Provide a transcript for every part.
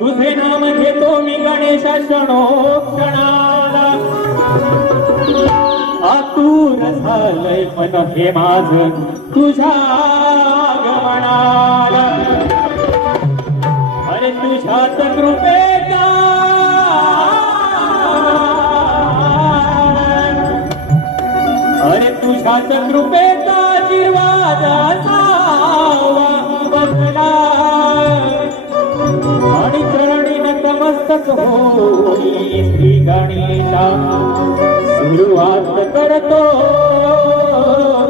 तुझे नाम घेतो मी गणेशा क्षणोक्षणाला आतुर झालंय मन हे माझ तुझ्या आगमनाला अरे तुझ्याच कृपेचा अरे तुझ्याच कृपेचा आशीर्वाद असावा बसला आणि चरणी नतमस्तक होई श्री गणेशा सुरुवात करतो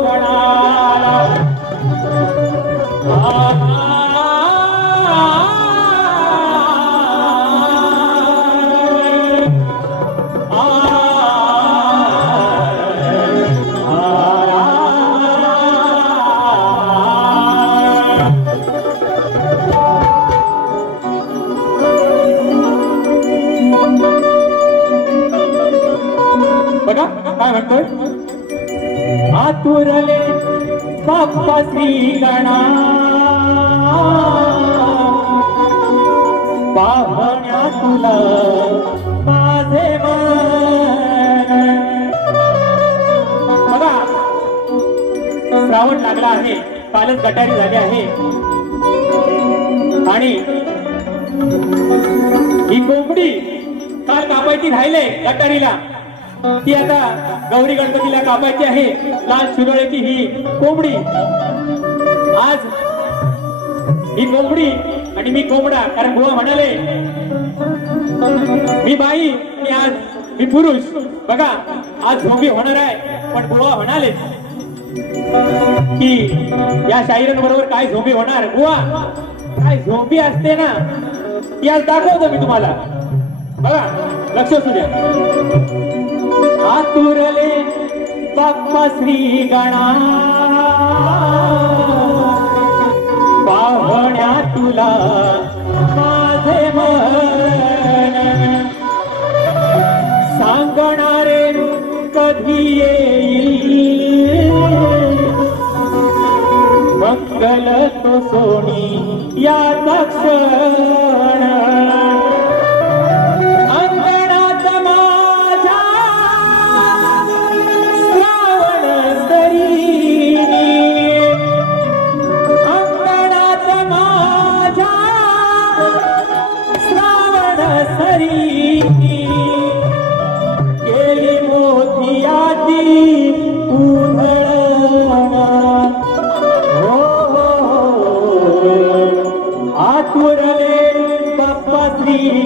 गणाला बघा काय म्हणतोय आतुरले बाप्पा श्री गणा पाहण्या तुला माझे मन बघा श्रावण लागला आहे कालच गटारी झाली आहे आणि ही कोंबडी काल कापायची राहिले गटारीला ती आता गौरी गणपतीला कापायची आहे लाल सुरळीची ही कोंबडी आज ही कोंबडी आणि मी कोंबडा कारण बुवा म्हणाले मी बाई आणि आज मी पुरुष बघा आज झोंबी होणार आहे पण बुवा म्हणाले की या शाहिरांबरोबर काय झोंबी होणार बुवा काय झोंबी असते ना ती आज दाखवतो मी तुम्हाला बघा लक्ष असू द्या आतुरले बाप्पा श्री गणा पाहण्या तुला माझे मन सांगणारे कधी येईल मंगल तो सोनी याचा क्षण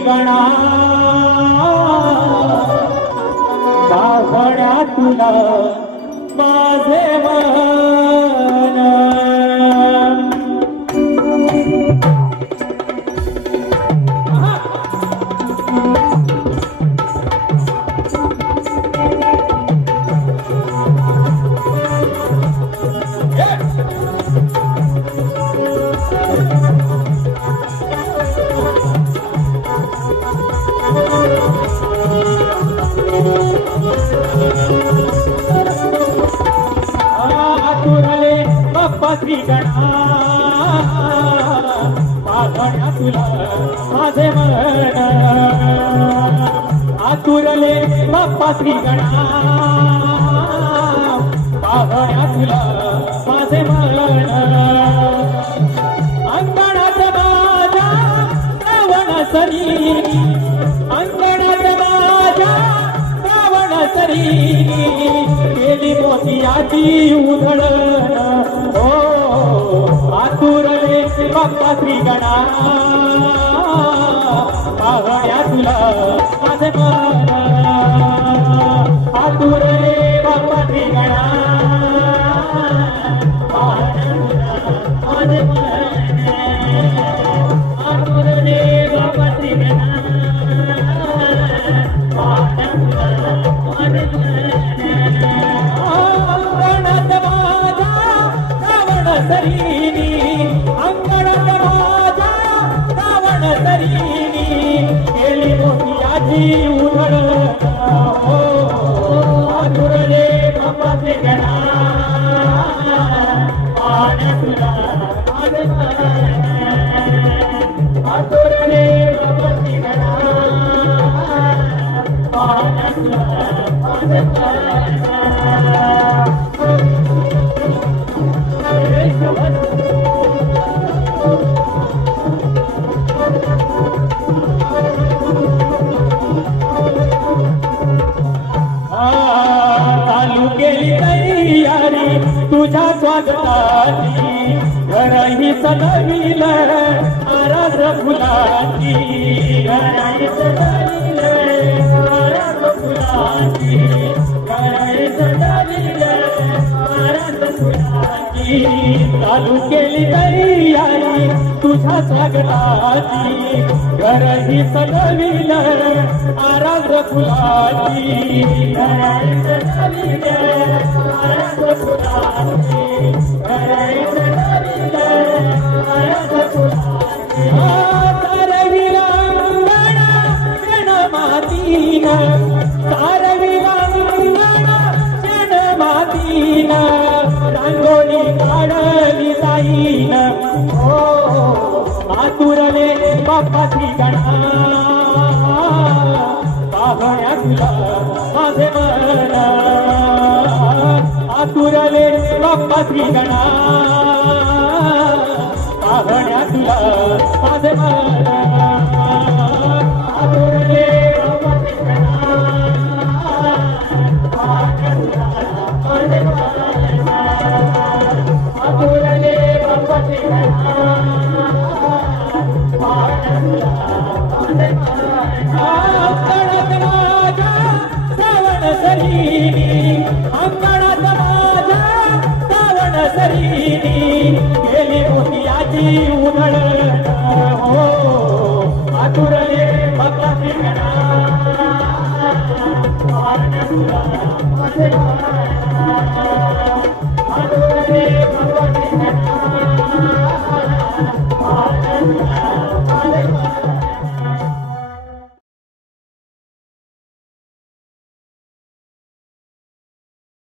गणा पाहण्या तुला माझे मन श्री गणा पाहण्या तुला माझे मन आतुरले बाप्पा श्री गणा पाहण्या तुला माझे मन अंगणात माझ्या श्रावण सरी अंगणात माझ्या श्रावण सरी केली मोतियाची उधळण Oh आतुरले बाप्पा श्री गणा पाहण्या तुला माझे मन आतुरले बाप्पा श्री गणा पाहण्या तुला माझे मन आतुरले बाप्पा श्री गणा पाहण्या तुला माझे सरीनी अंगणात माझा रावण सरीनी गेली मोठ्याची उधळ हो आतुरले बाप्पाचे गणा पाहण्या तुला माझे मन आतुरले बाप्पाचे गणा पाहण्या तुला माझे मन चालू केली तयारी तुझ्या स्वागताची घरही सजविल आरास फुलाची घरही सजविल आरास फुलाची घरही सजविल आरास फुलाची चालू केली तयारी तुझ्या स्वागताची घरही सजविल आरास फुलाची घरही सजविल आरास फुलाची घरही सजविल आरास फुलाची तारविला अंगणा शेण मातीन तारविला अंगणा शेण मातीन रांगोळी काढली जाईन हो आतुरले बाप्पा श्री गणा पाहण्या तुला माझे मन आतुरले बाप्पा श्री गणा पाहण्या तुला माझे मन आतुरले बाप्पा श्री गणा पाहण्या तुला माझे मन आतुरले बाप्पा श्री गणा पाहण्या तुला माझे मन